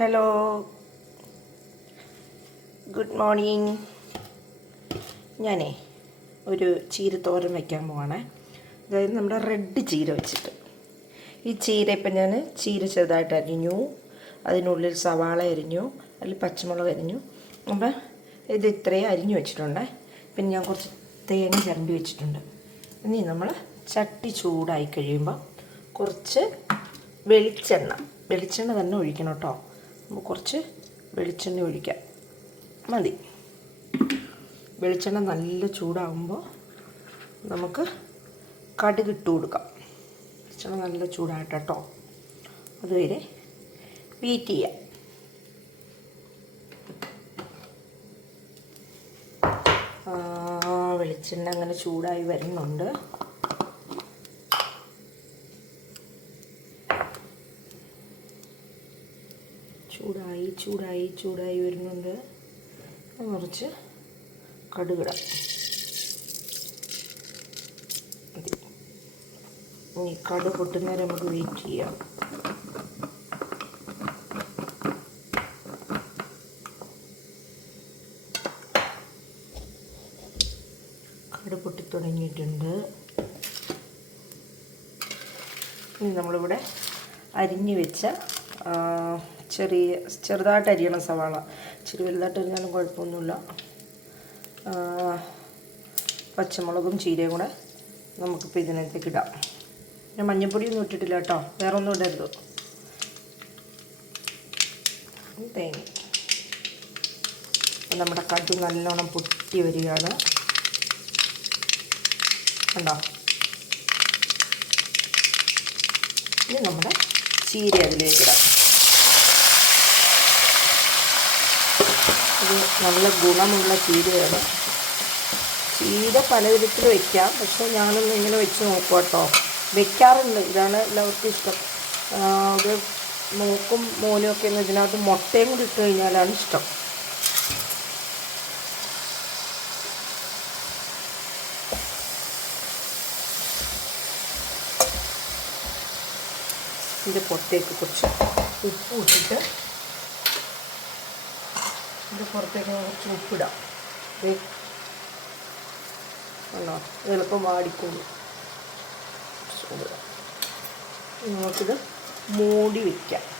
Hello good morning ഞാനേ ഒരു ചീര തോരൻ വയ്ക്കാൻ പോവാണേ. അതായത് നമ്മുടെ റെഡ് ചീര വെച്ചിട്ട്. ഈ ചീര ഇപ്പം ഞാൻ ചീര ചെറുതായിട്ട് അരിഞ്ഞു. അതിനുള്ളിൽ സവാള അരിഞ്ഞു. അതിൽ പച്ചമുളക് അരിഞ്ഞു. അപ്പം ഇത് ഇത്രയും അരിഞ്ഞു വെച്ചിട്ടുണ്ട്. പിന്നെ ഞാൻ കുറച്ച് തേങ്ങ ചിരണ്ടി വെച്ചിട്ടുണ്ട്. ഇനി നമ്മൾ ചട്ടി ചൂടായി കഴിയുമ്പോൾ കുറച്ച് വെളിച്ചെണ്ണ. വെളിച്ചെണ്ണ തന്നെ ഒഴിക്കണം കേട്ടോ. നമുക്ക് കുറച്ച് വെളിച്ചെണ്ണ ഒഴിക്കാം. മതി. വെളിച്ചെണ്ണ നല്ല ചൂടാകുമ്പോൾ നമുക്ക് കടുക് ഇട്ട് കൊടുക്കാം. വെളിച്ചെണ്ണ നല്ല ചൂടായിട്ട് കേട്ടോ അതുവരെ വീറ്റ് ചെയ്യാം. വെളിച്ചെണ്ണ അങ്ങനെ ചൂടായി വരുന്നുണ്ട്. ചൂടായി ചൂടായി ചൂടായി വരുന്നുണ്ട്. കുറച്ച് കടുകിടാം. ഈ ഇനി കടു പൊട്ടുന്നേരം നമുക്ക് വെയിറ്റ് ചെയ്യാം. കടു പൊട്ടി തുടങ്ങിയിട്ടുണ്ട്. ഇനി നമ്മളിവിടെ അരിഞ്ഞു വെച്ച ചെറിയ ചെറുതായിട്ട് അരിയണം സവാള. ഇച്ചിരി വലുതായിട്ട് അരിഞ്ഞാലും കുഴപ്പമൊന്നുമില്ല പച്ചമുളകും ചീരയും കൂടെ നമുക്കിപ്പോൾ ഇതിനകത്തേക്ക് ഇടാം ഞാൻ മഞ്ഞൾപ്പൊടിയൊന്നും ഇട്ടിട്ടില്ല കേട്ടോ. വേറെ ഒന്നും ഇടരുത് തേങ്ങ. നമ്മുടെ കടു നല്ലോണം പൊട്ടി വരികയാണ്. കണ്ടോ? ഇനി നമ്മുടെ ചീര അതിലേക്ക് ഇടാം. ഇത് നല്ല ഗുണമുള്ള ചീരയാണ്. ചീര പല വിധത്തിൽ വെക്കാം. പക്ഷേ ഞാനൊന്ന് ഇങ്ങനെ വെച്ച് നോക്കുക കേട്ടോ. വെക്കാറുണ്ട്. ഇതാണ് എല്ലാവർക്കും ഇഷ്ടം. അത് നോക്കും മോനും ഒക്കെ ഒന്ന് ഇതിനകത്ത് മുട്ടയും കൂടി ഇട്ട് കഴിഞ്ഞാലാണ് ഇഷ്ടം. ഇതിന്റെ പുറത്തേക്ക് കുറച്ച് ഉപ്പ് ഇട്ടിട്ട് ഇതിന്റെ പുറത്തേക്ക് കുറച്ച് ഉപ്പിടാം. കണ്ടോ എളുപ്പം വാടിക്കോളും. നമുക്കിത് മൂടി വയ്ക്കാം